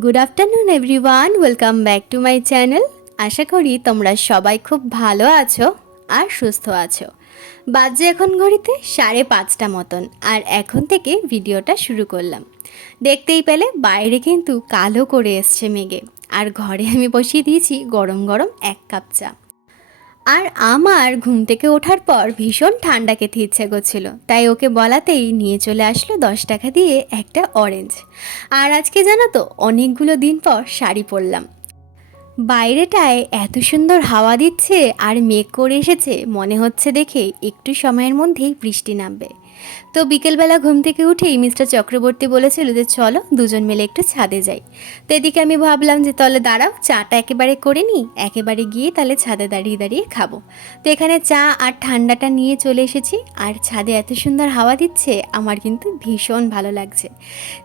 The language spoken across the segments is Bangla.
Good afternoon everyone welcome back to my channel আশা করি তোমরা সবাই খুব ভালো আছো আর সুস্থ আছো। বাজে এখন ঘড়িতে সাড়ে পাঁচটা মতন, আর এখন থেকে ভিডিওটা শুরু করলাম। দেখতেই পেলে বাইরে কিন্তু কালো করে এসছে মেঘে, আর ঘরে আমি বসিয়ে দিয়েছি গরম গরম এক কাপ চা। আর আমার ঘুম থেকে ওঠার পর ভীষণ ঠান্ডা খেতে ইচ্ছে করছিল। তাই ওকে বলাতেই নিয়ে চলে আসলো দশ টাকা দিয়ে একটা অরেঞ্জ আর আজকে জানো তো, অনেকগুলো দিন পর শাড়ি পরলাম। বাইরেটায় এত সুন্দর হাওয়া দিচ্ছে আর মেঘ করে এসেছে, মনে হচ্ছে দেখে একটু সময়ের মধ্যেই বৃষ্টি নামবে। তো বিকেলবেলা ঘুম থেকে উঠেই মিস্টার চক্রবর্তী বলেছিল যে চলো দুজন মিলে একটু ছাদে যাই। তো এদিকে আমি ভাবলাম যে তাহলে দাঁড়াও, চাটা একেবারে করে নিই একেবারে গিয়ে তাহলে ছাদে দাঁড়িয়ে দাঁড়িয়ে খাব। তো এখানে চা আর ঠান্ডাটা নিয়ে চলে এসেছি আর ছাদে এত সুন্দর হাওয়া দিচ্ছে, আমার কিন্তু ভীষণ ভালো লাগছে।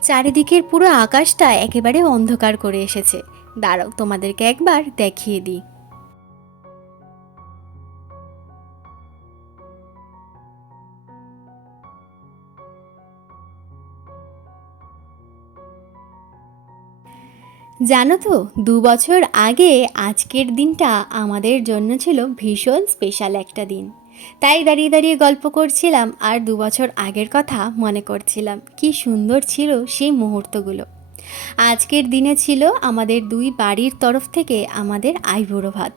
চারিদিকের পুরো আকাশটা একেবারে অন্ধকার করে এসেছে। দাঁড়াও, তোমাদেরকে একবার দেখিয়ে দিই। জানো তো, দু বছর আগে আজকের দিনটা আমাদের জন্য ছিল ভীষণ স্পেশাল একটা দিন। তাই দাঁড়িয়ে দাঁড়িয়ে গল্প করছিলাম আর দু বছর আগের কথা মনে করছিলাম। কি সুন্দর ছিল সেই মুহূর্তগুলো। আজকের দিনে ছিল আমাদের দুই বাড়ির তরফ থেকে আমাদের আইবুড়ো ভাত।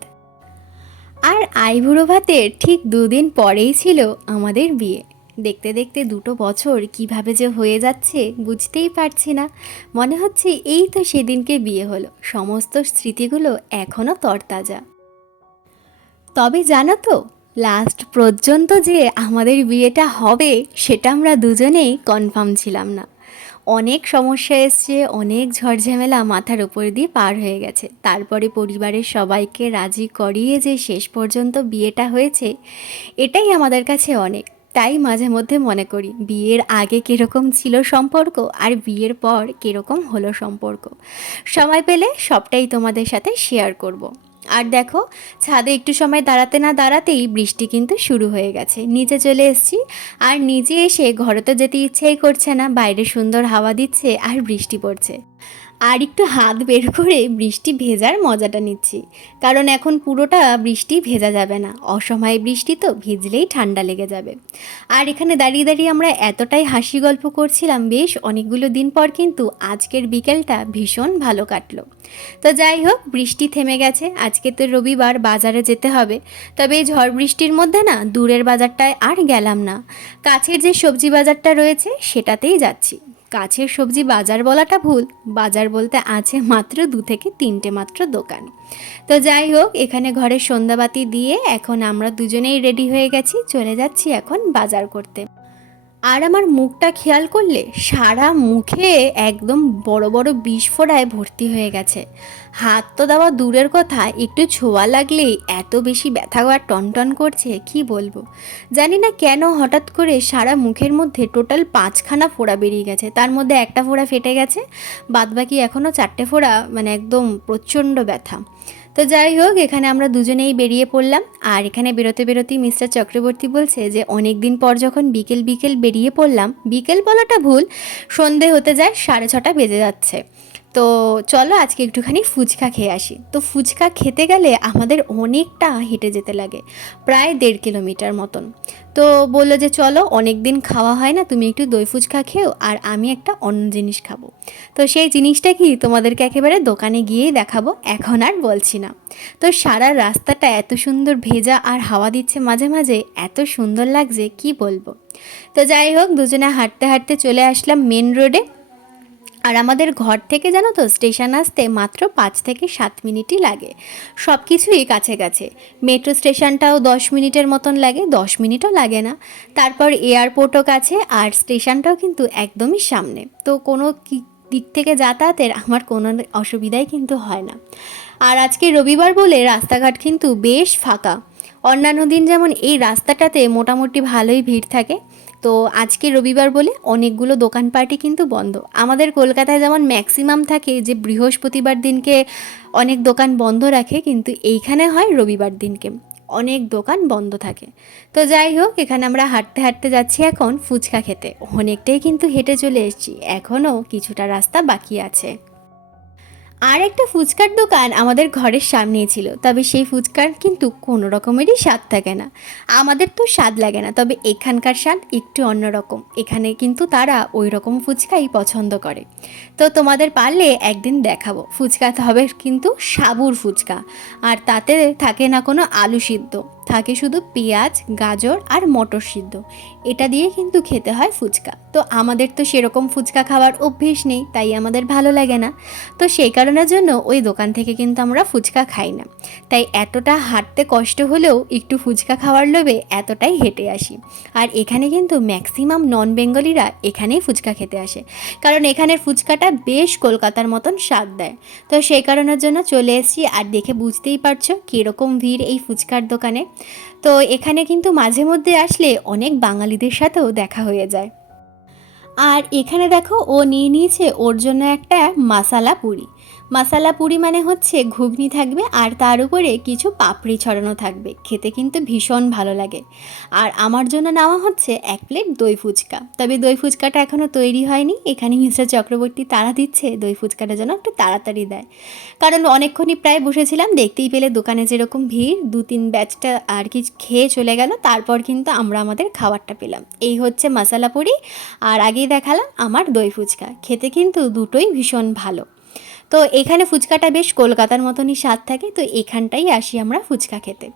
আর আইবুড়ো ভাতের ঠিক দুদিন পরেই ছিল আমাদের বিয়ে। দেখতে দেখতে দুটো বছর কীভাবে যে হয়ে যাচ্ছে বুঝতেই পারছি না। মনে হচ্ছে এই তো সেদিনকে বিয়ে হলো, সমস্ত স্মৃতিগুলো এখনও তরতাজা। তবে জানো তো লাস্ট পর্যন্ত যে আমাদের বিয়েটা হবে, সেটা আমরা দুজনেই কনফার্ম ছিলাম না। অনেক সমস্যা এসছে, অনেক ঝড়ঝামেলা মাথার উপর দিয়ে পার হয়ে গেছে। তারপরে পরিবারের সবাইকে রাজি করিয়ে যে শেষ পর্যন্ত বিয়েটা হয়েছে, এটাই আমাদের কাছে অনেক। তাই মাঝে মধ্যে মনে করি, বিয়ের আগে কীরকম ছিল সম্পর্ক, আর বিয়ের পর কীরকম হলো সম্পর্ক। সময় পেলে সবটাই তোমাদের সাথে শেয়ার করব। আর দেখো, ছাদে একটু সময় দাঁড়াতে না দাঁড়াতেই বৃষ্টি কিন্তু শুরু হয়ে গেছে। নিচে চলে এসছি, আর নিজে এসে ঘরে তো যেতে ইচ্ছেই করছে না, বাইরে সুন্দর হাওয়া দিচ্ছে আর বৃষ্টি পড়ছে। আর একটু হাত বের করে বৃষ্টি ভেজার মজাটা নিচ্ছি। কারণ এখন পুরোটা বৃষ্টি ভেজা যাবে না। অসময়ে বৃষ্টি তো ভিজলেই ঠান্ডা লেগে যাবে। আর এখানে দাঁড়িয়ে দাঁড়িয়ে আমরা এতটাই হাসি গল্প করছিলাম, বেশ অনেকগুলো দিন পর কিন্তু আজকের বিকেলটা ভীষণ ভালো কাটলো। তো যাই হোক, বৃষ্টি থেমে গেছে। আজকে তো রবিবার, বাজারে যেতে হবে। তবে এই ঝড় বৃষ্টির মধ্যে না, দূরের বাজারটায় আর গেলাম না। কাছের যে সবজি বাজারটা রয়েছে, সেটাতেই যাচ্ছি। কাছের সবজি বাজার বলাটা ভুল। বাজার বলতে আছে মাত্র দু থেকে তিনটে মাত্র দোকান। তো যাই হোক, এখানে ঘরে সন্ধ্যাবাতি দিয়ে এখন আমরা দুজনেই রেডি হয়ে গেছি। চলে যাচ্ছি এখন বাজার করতে। আর আমার মুখটা খেয়াল করলে সারা মুখে একদম বড় বড় বিষ ফোড়ায় ভর্তি হয়ে গেছে। হাত তো দেওয়া দূরের কথা, একটু ছোঁয়া লাগলেই এত বেশি ব্যথা আর টনটন করছে, কি বলব? জানি না কেন হঠাৎ করে সারা মুখের মধ্যে টোটাল পাঁচখানা ফোড়া বেরিয়ে গেছে। তার মধ্যে একটা ফোড়া ফেটে গেছে, বাদবাকি এখনও চারটে ফোড়া মানে একদম প্রচণ্ড ব্যথা। তো যাই হোক, এখানে আমরা দুজনেই বেরিয়ে পড়লাম। আর এখানে বেরোতে বেরোতেই মিস্টার চক্রবর্তী বলছে যে অনেক দিন পর যখন বিকেল বিকেল বেরিয়ে পড়লাম, বিকেল বলাটা ভুল, সন্ধে হতে যায় সাড়ে ছটা বেজে যাচ্ছে। তো চলো আজকে একটুখানি ফুচকা খেয়ে আসি। তো ফুচকা খেতে গেলে আমাদের অনেকটা হেঁটে যেতে লাগে, প্রায় দেড় কিলোমিটার মতন। তো বলল যে চলো অনেক দিন খাওয়া হয় না, তুমি একটু দই ফুচকা খেও আর আমি একটা অন্য জিনিস খাব। তো সেই জিনিসটা কি তোমাদেরকে একেবারে দোকানে গিয়েই দেখাবো, এখন আর বলছি না। তো সারা রাস্তাটা এত সুন্দর ভেজা আর হাওয়া দিচ্ছে মাঝে মাঝে, এত সুন্দর লাগছে, কি বলব? তো যাই হোক, দুজনে হাঁটতে হাঁটতে চলে আসলাম মেন রোডে আর আমাদের ঘর থেকে জানো তো, স্টেশন আসতে মাত্র পাঁচ থেকে সাত মিনিটই লাগে। সব কিছুই কাছে কাছে মেট্রো স্টেশনটাও দশ মিনিটের মতন লাগে, দশ মিনিটও লাগে না। তারপর এয়ারপোর্টও কাছে আর স্টেশনটাও কিন্তু একদমই সামনে। তো কোনো কি দিক থেকে যাতায়াতের আমার কোনো অসুবিধাই কিন্তু হয় না। আর আজকে রবিবার বলে রাস্তাঘাট কিন্তু বেশ ফাঁকা। অন্যান্য দিন যেমন এই রাস্তাটাতে মোটামুটি ভালোই ভিড় থাকে। তো আজকে রবিবার বলে অনেকগুলো দোকানপাটই কিন্তু বন্ধ। আমাদের কলকাতায় যেমন ম্যাক্সিমাম থাকে যে বৃহস্পতিবার দিনকে অনেক দোকান বন্ধ রাখে, কিন্তু এইখানে হয় রবিবার দিনকে অনেক দোকান বন্ধ থাকে। তো যাই হোক, এখানে আমরা হাঁটতে হাঁটতে যাচ্ছি এখন ফুচকা খেতে। অনেকটাই কিন্তু হেঁটে চলে এসেছি। এখনও কিছুটা রাস্তা বাকি আছে। আর একটা ফুচকার দোকান আমাদের ঘরের সামনেই ছিল, তবে সেই ফুচকার কিন্তু কোনো রকমেরই স্বাদ থাকে না। আমাদের তো স্বাদ লাগে না, তবে এখানকার স্বাদ একটু অন্যরকম এখানে কিন্তু তারা ওই রকম ফুচকাই পছন্দ করে। তো তোমাদের পারলে একদিন দেখাবো। ফুচকা হবে কিন্তু সাবুর ফুচকা, আর তাতে থাকে না কোনো আলু সিদ্ধ। থাকে শুধু পেঁয়াজ, গাজর আর মটর সিদ্ধ। এটা দিয়ে কিন্তু খেতে হয় ফুচকা। তো আমাদের তো সেরকম ফুচকা খাওয়ার অভ্যেস নেই, তাই আমাদের ভালো লাগে না। তো সেই কারণের জন্য ওই দোকান থেকে কিন্তু আমরা ফুচকা খাই না। তাই এতটা হাঁটতে কষ্ট হলেও একটু ফুচকা খাওয়ার লোভে এতটাই হেঁটে আসি। আর এখানে কিন্তু ম্যাক্সিমাম নন বেঙ্গলিরা এখানেই ফুচকা খেতে আসে। কারণ এখানের ফুচকাটা বেশ কলকাতার মতন স্বাদ দেয়। তো সেই কারণের জন্য চলে এসেছি, আর দেখে বুঝতেই পারছ কীরকম ভিড় এই ফুচকার দোকানে। তো এখানে কিন্তু মাঝে মধ্যে আসলে অনেক বাঙালিদের সাথেও দেখা হয়ে যায়। আর এখানে দেখো ও নিয়ে নিয়েছে ওর জন্য একটা মাসালা পুরি। মাসালা পুরি মানে হচ্ছে ঘুগনি থাকবে আর তার উপরে কিছু পাপড়ি ছড়ানো থাকবে। খেতে কিন্তু ভীষণ ভালো লাগে। আর আমার জন্য নেওয়া হচ্ছে এক প্লেট দই ফুচকা। তবে দই ফুচকাটা এখনও তৈরি হয়নি। এখানে মিস্টার চক্রবর্তী তারা দিচ্ছে দই ফুচকাটা যেন একটু তাড়াতাড়ি দেয়। কারণ অনেকক্ষণই প্রায় বসেছিলাম, দেখতেই পেলে দোকানে যেরকম ভিড় দু তিন ব্যাচটা আর কি খেয়ে চলে গেল, তারপর কিন্তু আমরা আমাদের খাবারটা পেলাম। এই হচ্ছে মশালা পুরি। আর আগেই দেখালাম আমার দই ফুচকা। খেতে কিন্তু দুটোই ভীষণ ভালো। তো এখানে ফুচকাটা বেশ কলকাতার মতনই স্বাদ থাকে, তো এখানটাই আসি আমরা ফুচকা খেতে।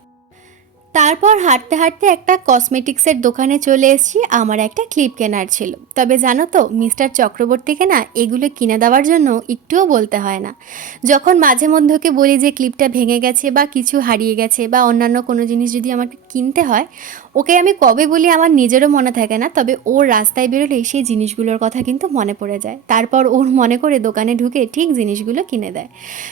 তারপর হাঁটতে হাঁটতে একটা কসমেটিক্সের দোকানে চলে এসেছি, আমার একটা ক্লিপ কেনার ছিল। তবে জানো তো, মিস্টার চক্রবর্তীকে না এগুলো কিনে দেওয়ার জন্য একটুও বলতে হয় না। যখন মাঝে মধ্যকে বলি যে ক্লিপটা ভেঙে গেছে বা কিছু হারিয়ে গেছে বা অন্যান্য কোনো জিনিস যদি আমাকে কিনতে হয় ওকে আমি কবে বলি আমার নিজেরও মনে থাকে না, তবে ওর রাস্তায় বেরোলেই সেই জিনিসগুলোর কথা কিন্তু মনে পড়ে যায়। তারপর ওর মনে করে দোকানে ঢুকে ঠিক জিনিসগুলো কিনে দেয়।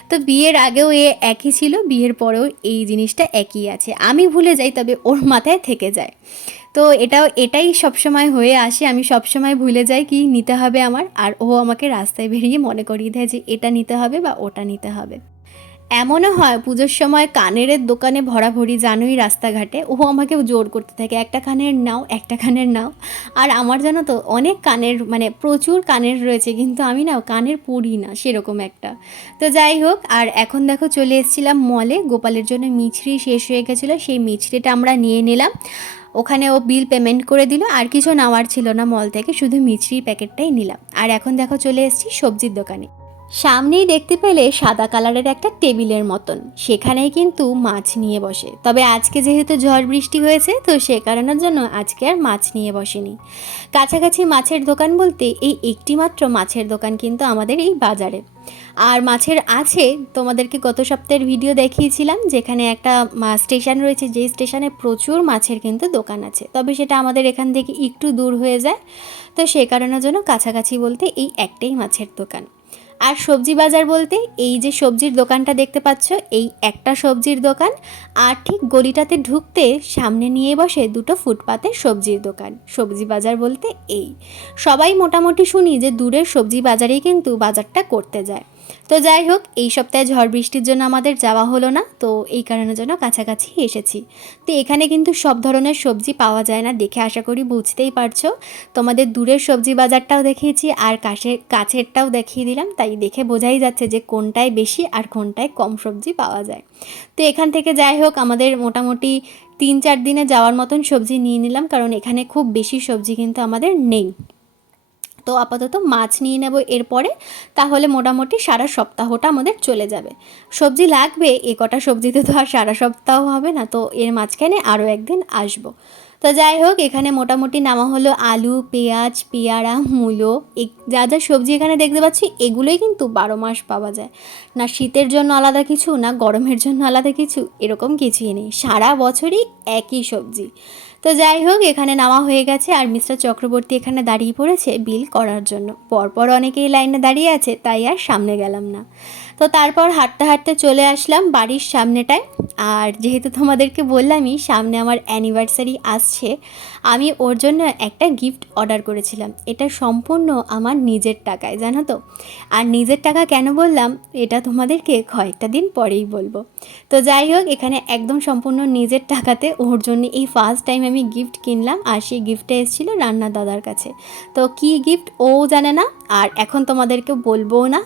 তো বিয়ের আগেও এ একই ছিল, বিয়ের পরেও এই জিনিসটা একই আছে। আমি ভুলে যাই, তবে ওর মাথায় থেকে যায়। তো এটাও, এটাই সবসময় হয়ে আসে। আমি সবসময় ভুলে যাই কি নিতে হবে আমার, আর ও আমাকে রাস্তায় বেরিয়ে মনে করিয়ে দেয় যে এটা নিতে হবে বা ওটা নিতে হবে। এমনও হয় পুজোর সময় কানের দোকানে ভরাভরি জানোই রাস্তাঘাটে ও আমাকে জোর করতে থাকে, একটা কানের নাও, একটা কানের নাও। আর আমার জানো তো, অনেক কানের মানে প্রচুর কানের রয়েছে, কিন্তু আমি না কানের পড়ি না, সেরকম একটা। তো যাই হোক, আর এখন দেখো চলে এসেছিলাম মলে গোপালের জন্য মিছরি শেষ হয়ে গেছিল, সেই মিছরিটা আমরা নিয়ে নিলাম। ওখানে ও বিল পেমেন্ট করে দিল, আর কিছু নেওয়ার ছিল না মল থেকে, শুধু মিছরির প্যাকেটটাই নিলাম। আর এখন দেখো চলে এসেছি সবজির দোকানে। সামনেই দেখতে পেলে সাদা কালারের একটা টেবিলের মতন। সেখানেই কিন্তু মাছ নিয়ে বসে। তবে আজকে যেহেতু ঝড় বৃষ্টি হয়েছে, তো সে কারণের জন্য আজকে আর মাছ নিয়ে বসেনি। কাছাকাছি মাছের দোকান বলতে এই একটি মাত্র মাছের দোকান কিন্তু আমাদের এই বাজারে। আর মাছের আছে, তোমাদেরকে গত সপ্তাহের ভিডিও দেখিয়েছিলাম, যেখানে একটা স্টেশন রয়েছে, যেই স্টেশনে প্রচুর মাছের কিন্তু দোকান আছে। তবে সেটা আমাদের এখান থেকে একটু দূর হয়ে যায়। তো সে কারণের জন্য কাছাকাছি বলতে এই একটাই মাছের দোকান। আর সবজি বাজার বলতে এই যে সবজির দোকানটা দেখতে পাচ্ছ, এই একটা সবজির দোকান আর ঠিক গলিটাতে ঢুকতে সামনে নিয়ে বসে দুটো ফুটপাতে সবজির দোকান। সবজি বাজার বলতে এই। সবাই মোটামুটি শুনি যে দূরের সবজি বাজারেই কিন্তু বাজারটা করতে যায়। তো যাই হোক, এই সপ্তাহে ঝড় বৃষ্টির জন্য আমাদের যাওয়া হলো না, তো এই কারণের জন্য কাছাকাছি এসেছি। তো এখানে কিন্তু সব ধরনের সবজি পাওয়া যায় না দেখে আশা করি বুঝতেই পারছ। তোমাদের দূরের সবজি বাজারটাও দেখিয়েছি আর কাছের কাছেরটাও দেখিয়ে দিলাম, তাই দেখে বোঝাই যাচ্ছে যে কোনটায় বেশি আর কোনটায় কম সবজি পাওয়া যায়। তো এখান থেকে যাই হোক, আমাদের মোটামুটি তিন চার দিনে যাওয়ার মতন সবজি নিয়ে নিলাম, কারণ এখানে খুব বেশি সবজি কিন্তু আমাদের নেই। তো আপাতত মাছ নিয়ে নেব এরপরে, তাহলে মোটামুটি সারা সপ্তাহটা আমাদের চলে যাবে। সবজি লাগবে, এ কটা সবজিতে তো আর সারা সপ্তাহ হবে না, তো এর মাঝখানে আরও একদিন আসব। তো যাই হোক, এখানে মোটামুটি নামা হলো আলু, পেঁয়াজ, পেয়ারা, মূলো যা যা সবজি এখানে দেখতে পাচ্ছি, এগুলোই কিন্তু বারো মাস পাওয়া যায়। না শীতের জন্য আলাদা কিছু, না গরমের জন্য আলাদা কিছু, এরকম কিছুই নেই। সারা বছরই একই সবজি। তো যাই হোক, এখানে নামা হয়ে গেছে আর মিস্টার চক্রবর্তী এখানে দাঁড়িয়ে পড়েছে বিল করার জন্য। পরপর অনেকেই লাইনে দাঁড়িয়ে আছে, তাই আর সামনে গেলাম না। তো তারপর হাঁটতে হাঁটতে চলে আসলাম বাড়ির সামনেটায়। আর যেহেতু তোমাদেরকে বললামই, সামনে আমার অ্যানিভার্সারি আসছে, আমি ওর জন্য একটা গিফট অর্ডার করেছিলাম। এটা সম্পূর্ণ আমার নিজের টাকায়, জানো তো? আর নিজের টাকা কেন বললাম, এটা তোমাদেরকে কয়েকটা দিন পরেই বলব। তো যাই হোক, এখানে একদম সম্পূর্ণ নিজের টাকাতে ওর জন্য এই ফার্স্ট টাইম আমি গিফট কিনলাম, আর সেই গিফটটা এসেছিল রান্না দাদার কাছে। তো কি গিফট ও জানে না, আর এখন তোমাদেরকে বলব না,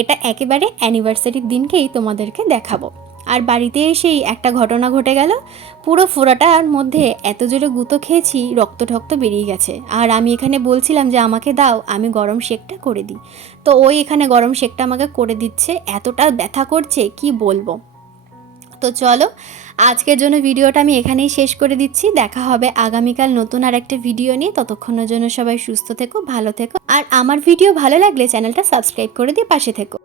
এটা একেবারে অ্যানিভার্সারির দিনকেই তোমাদেরকে দেখাবো। আর বাড়িতে এসেই একটা ঘটনা ঘটে গেল। পুরো ফোড়াটার মধ্যে এত জোরে গুঁতো খেয়েছি, রক্ত ঠক্ত বেরিয়ে গেছে। আর আমি এখানে বলছিলাম যে, আমাকে দাও, আমি গরম শেকটা করে দিই। তো ওই এখানে গরম শেকটা আমাকে করে দিচ্ছে। এতটা ব্যথা করছে, কি বলব? তো চলো, আজকের জন্য ভিডিওটা আমি এখানেই শেষ করে দিচ্ছি। দেখা হবে আগামীকাল নতুন আর একটা ভিডিও নিয়ে। ততক্ষণের জন্য সবাই সুস্থ থেকো, ভালো থেকো। আর আমার ভিডিও ভালো লাগলে চ্যানেলটা সাবস্ক্রাইব করে দিয়ে পাশে থেকো।